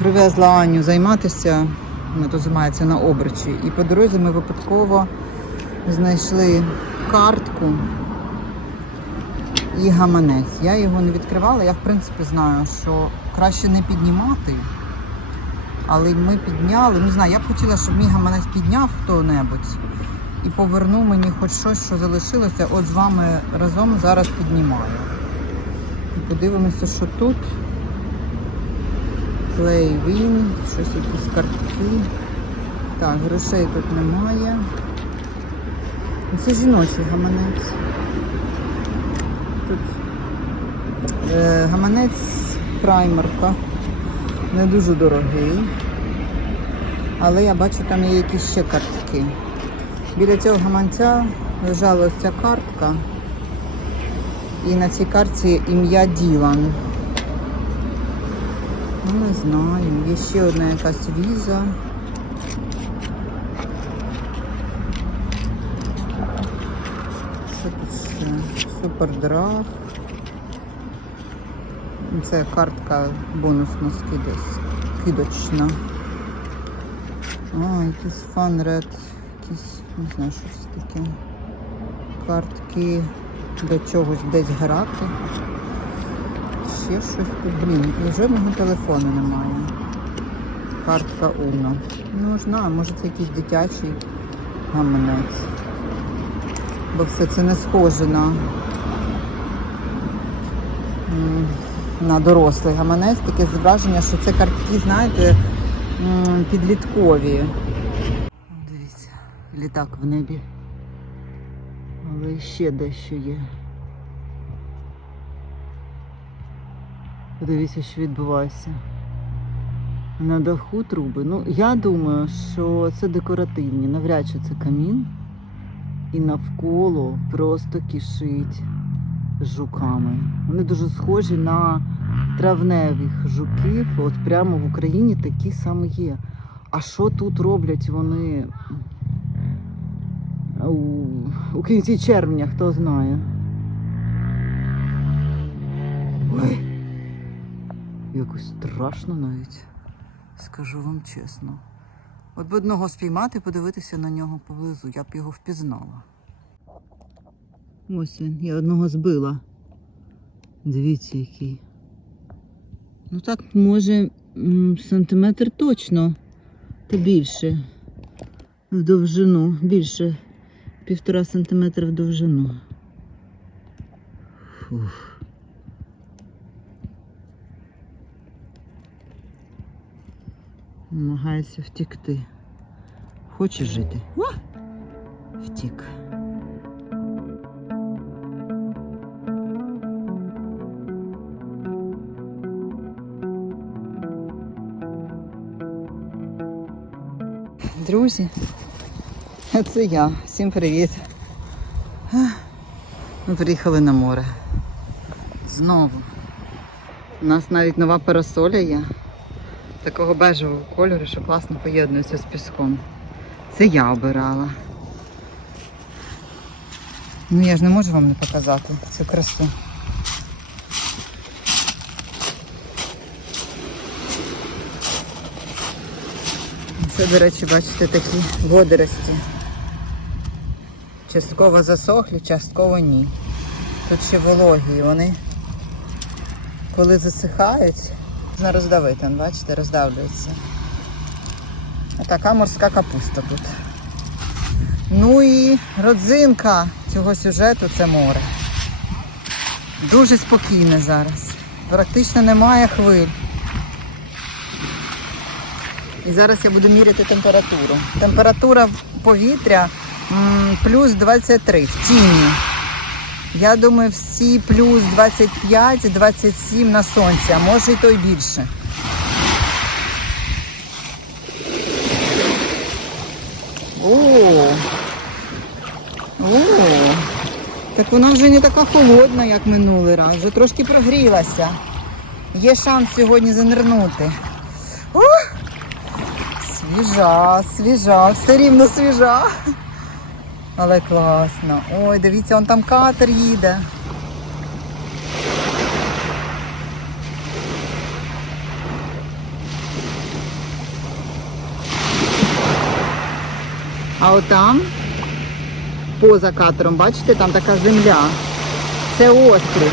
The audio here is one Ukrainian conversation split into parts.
привезла Аню займатися, вона то займається на обручі. І по дорозі ми випадково знайшли картку і гаманець. Я його не відкривала, я в принципі знаю, що краще не піднімати. Але ми підняли. Ну, не знаю, я б хотіла, щоб мій гаманець підняв хто-небудь і повернув мені хоч щось, що залишилося. От з вами разом зараз піднімаю. Подивимося, що тут. Play Win, щось якісь картки. Так, грошей тут немає. Це жіночий гаманець. Тут е, гаманець праймерка. Не дуже дорогий. Але я бачу, там є якісь ще картки. Біля цього гаманця лежала ось ця картка. І на цій картці ім'я Ділан. Ну, не знаю. Є ще одна якась віза. Що тут ще? Супердраг. Це картка бонусна. Скидочна. А, якийсь фан-ред. Якісь, не знаю, що це таке. Картки до чогось десь грати. Ще щось блін, вже мого телефону немає. Картка Уно. Ну, знаю, може це якийсь дитячий гаманець. Бо все це не схоже на, на дорослий гаманець. Таке зображення, що це картки, знаєте, підліткові. Дивіться, літак в небі. Але ще дещо є. Подивіться, що відбувається. На даху труби. Ну, я думаю, що це декоративні. Навряд чи це камін. І навколо просто кишить жуками. Вони дуже схожі на травневих жуків. От прямо в Україні такі саме є. А що тут роблять вони у, у кінці червня, хто знає. Ой. Якось страшно навіть, скажу вам чесно. От би одного спіймати, подивитися на нього поблизу, я б його впізнала. Ось він, я одного збила. Дивіться, який. Ну так, може, сантиметр точно, та більше. В довжину, більше півтора сантиметра в довжину. Фух. Намагається втікти. Хоче жити. О! Втік. Друзі, це я. Всім привіт. Ми приїхали на море. Знову. У нас навіть нова парасоля є такого бежевого кольору, що класно поєднується з піском. Це я обирала. Ну я ж не можу вам не показати цю красу. Це, до речі, бачите, такі водорості. Частково засохлі, частково ні. Тут ще вологі, вони, коли засихають, можна роздавити, бачите, роздавлюється. Така морська капуста тут. Ну і родзинка цього сюжету це море. Дуже спокійне зараз. Практично немає хвиль. І зараз я буду міряти температуру. Температура повітря плюс 23 в тіні. Я думаю, всі плюс 25-27 на сонці, а може і то й більше. О! О! Так вона вже не така холодна, як минулий раз. Вже трошки прогрілася. Є шанс сьогодні занирнути. О! Свіжа, свіжа, все рівно свіжа. Але класно. Ой, дивіться, он там катер їде. А отам, поза катером, бачите, там така земля. Це острів,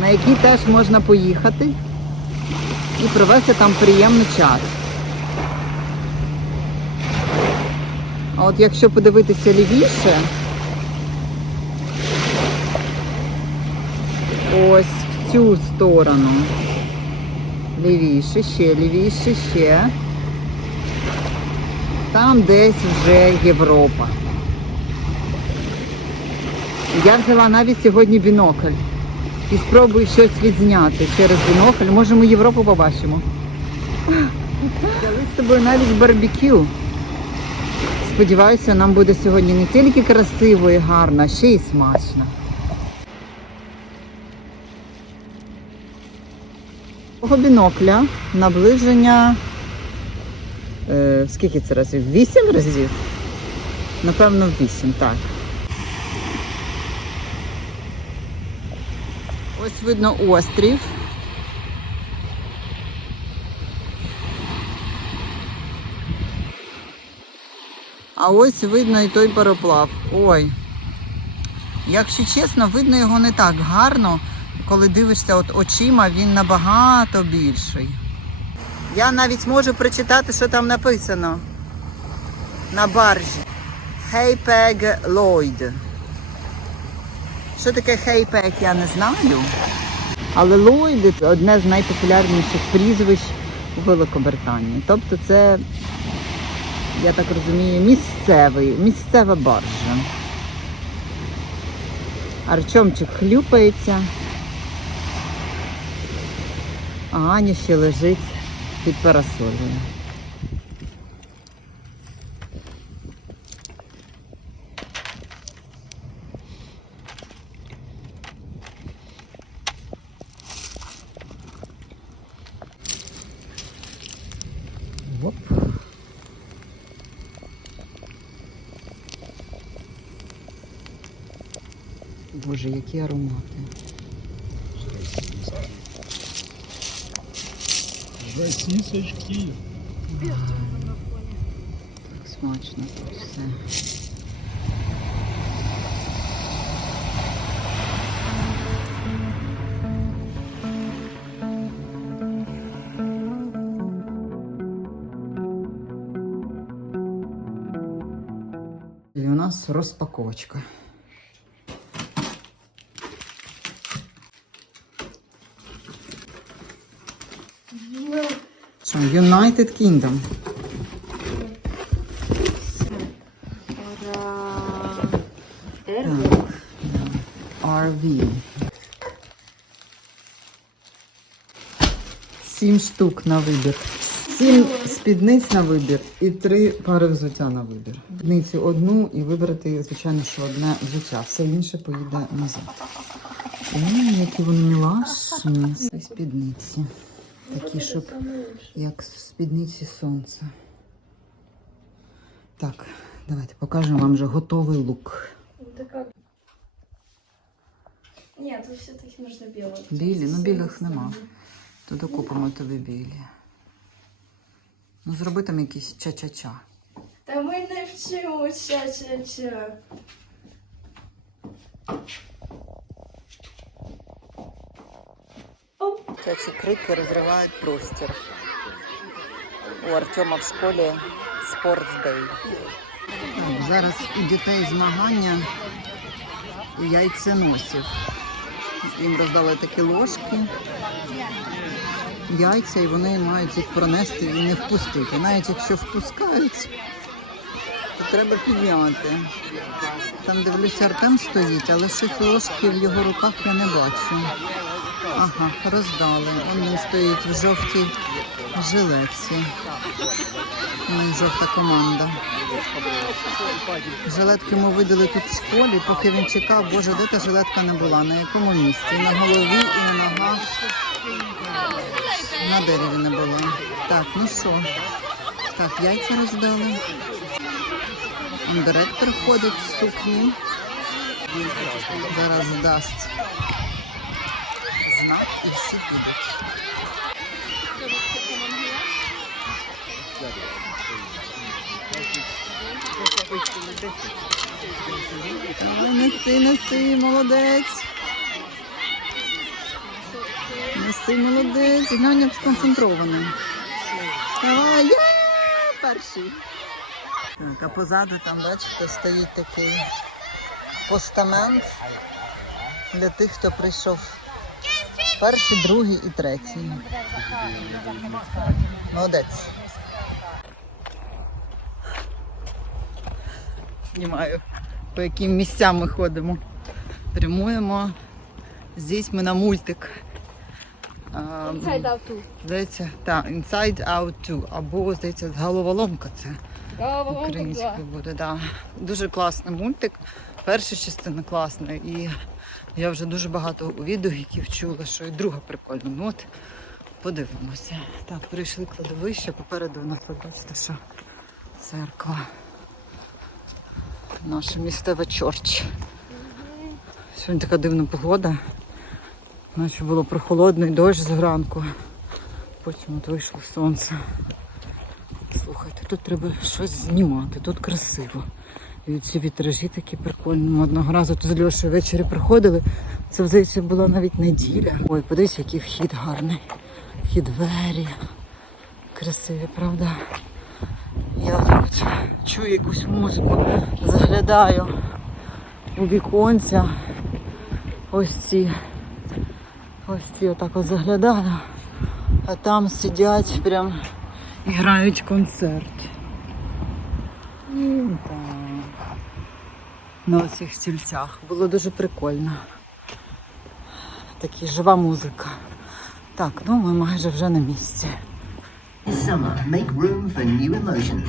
на який теж можна поїхати і провести там приємний час. А от якщо подивитися лівіше, ось в цю сторону. Лівіше, ще лівіше, ще. Там десь вже Європа. Я взяла навіть сьогодні бінокль. І спробую щось відзняти через бінокль. Може ми Європу побачимо. Взяли з собою навіть барбекю. Сподіваюся, нам буде сьогодні не тільки красиво і гарно, а ще й смачно. Того бінокля наближення. Е, скільки це разів? Вісім разів? Напевно, вісім, так. Ось видно острів. А ось видно і той пароплав. Ой. Якщо чесно, видно його не так гарно. Коли дивишся от очима, він набагато більший. Я навіть можу прочитати, що там написано на баржі. Хейпег Ллойд. Що таке хейпег, я не знаю. Але Ллойд одне з найпопулярніших прізвищ у Великобританії. Тобто це, я так розумію, місцевий, місцева баржа. Арчомчик хлюпається. А Аня ще лежить під парасолею. Боже, які аромати. Сосисочки. Так смачно тут все. У нас розпаковочка. Що, United Kingdom. RV. Сім штук на вибір. Сім спідниць на вибір і три пари взуття на вибір. Спідницю одну і вибрати, звичайно, що одне взуття. Все інше поїде назад. Ой, які вони мілашні. Ці спідниці. Такі, щоб як в спідниці сонця. Так, давайте покажемо вам вже готовий лук. Нет, тут все-таки нужно белое. Білі? Ну, білих нема. То докупимо тобі білі. Ну, зроби там якийсь ча-ча-ча. Та ми не вчимо ча-ча-ча. Ці крики розривають простір. У Артема в школі спортсдей. Зараз у дітей змагання яйценосів. Їм роздали такі ложки, яйця, і вони мають їх пронести і не впустити. Навіть якщо впускають, то треба підняти. Там дивлюся, Артем стоїть, але щось ложки в його руках я не бачу. Ага, роздали. Він стоїть в жовтій жилетці. Вон жовта команда. Жилетки йому видали тут в школі, поки він чекав, боже, де та жилетка не була, на якому місці. На голові і на ногах. На дереві не було. Так, ну що? Так, яйця роздали. Директор ходить в сукні. Зараз дасть знак і всі підуть. Ой, Неси, неси, молодець. Неси, молодець. Глянь, як сконцентрований. Давай, є! Перший. Так, а позаду там, бачите, стоїть такий постамент для тих, хто прийшов перший, другий і третій. Молодець. Знімаю, по яким місцям ми ходимо. Прямуємо. Здесь ми на мультик. Inside out too. Здається, так, Inside Out 2. Або, здається, головоломка це Головоломка українською буде. Да. Дуже класний мультик. Перша частина класна. І я вже дуже багато відгуків чула, що і друга прикольна. Ну от подивимося. Так, прийшли кладовище, попереду у нас ви що церква. Наша місцева чорч. Сьогодні така дивна погода. Наче було прохолодно і дощ зранку. Потім от вийшло сонце. Слухайте, тут треба щось знімати, тут красиво. І ці вітражі такі прикольні. Ми одного разу тут з Льошею ввечері приходили. Це, здається, була навіть неділя. Ой, подивись, який вхід гарний. Вхід двері. Красиві, правда? Я от чую якусь музику, заглядаю у віконця. Ось ці. Ось ці отак от заглядаю. А там сидять прям і грають концерт. М, так. На цих стільцях. Було дуже прикольно. Такі жива музика. Так, ну ми майже вже на місці. This summer, make room for new emotions.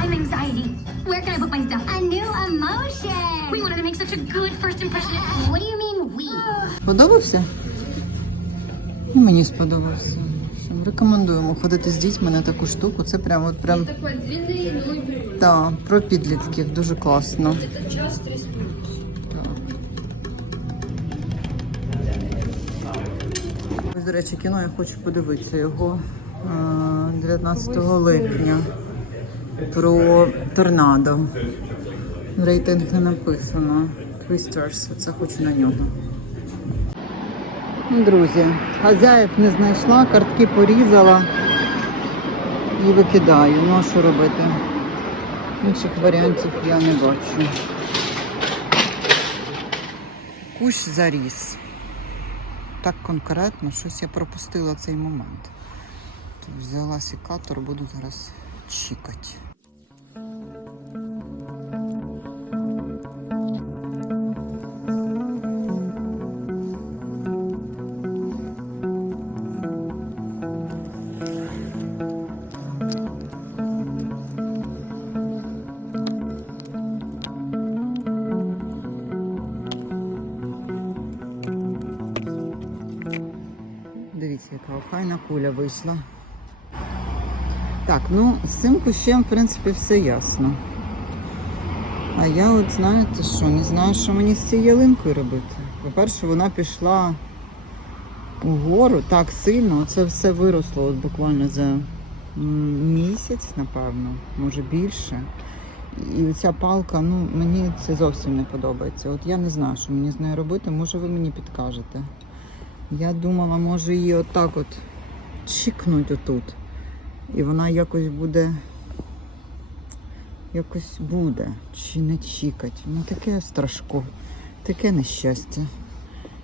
I'm anxiety. Where can I put my stuff? A new emotion. We wanted to make such a good first impression. What do you mean we? Сподобався? І мені сподобався. Всім Рекомендуємо ходити з дітьми на таку штуку. Це прям от прям Такой длинный, ну и прикольный. та, про підлітків. Дуже класно. Это час 30 Ось, до речі, кіно я хочу подивитися його е, 19 липня про торнадо. Рейтинг не написано. Twisters, це хочу на нього. Друзі, хазяїв не знайшла, картки порізала і викидаю. Ну а що робити? Інших варіантів я не бачу. Кущ заріс так конкретно, щось я пропустила цей момент. То взяла секатор, буду зараз чікати. Куля вийшла. Так, ну з цим кущем, в принципі, все ясно. А я от знаєте що, не знаю, що мені з цією ялинкою робити. По-перше, вона пішла угору так сильно, це все виросло от буквально за місяць, напевно, може більше. І ця палка, ну мені це зовсім не подобається. От я не знаю, що мені з нею робити, може ви мені підкажете. Я думала, може її отак от чікнуть отут. І вона якось буде. Якось буде. Чи не чікать. Ну таке страшко, таке нещастя.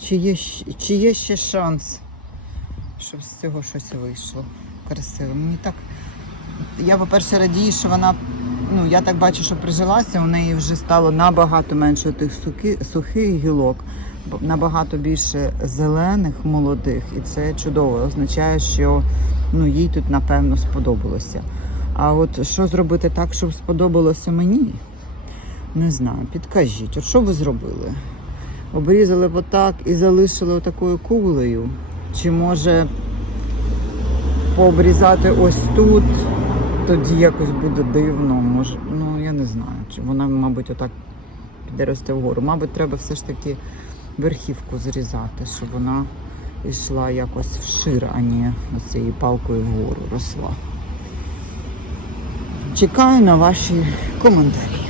Чи є, чи є ще шанс, щоб з цього щось вийшло? Красиво. Мені так. Я, по-перше, радію, що вона. Ну, я так бачу, що прижилася, у неї вже стало набагато менше тих сухих гілок набагато більше зелених молодих, і це чудово. Означає, що ну, їй тут напевно сподобалося. А от що зробити так, щоб сподобалося мені? Не знаю, підкажіть, от що ви зробили? Обрізали отак і залишили отакою кулею? Чи може пообрізати ось тут, тоді якось буде дивно. Може, ну я не знаю. Чи вона, мабуть, отак піде росте вгору. Мабуть, треба все ж таки верхівку зрізати, щоб вона йшла якось вшир, а не цією палкою вгору росла. Чекаю на ваші коментарі.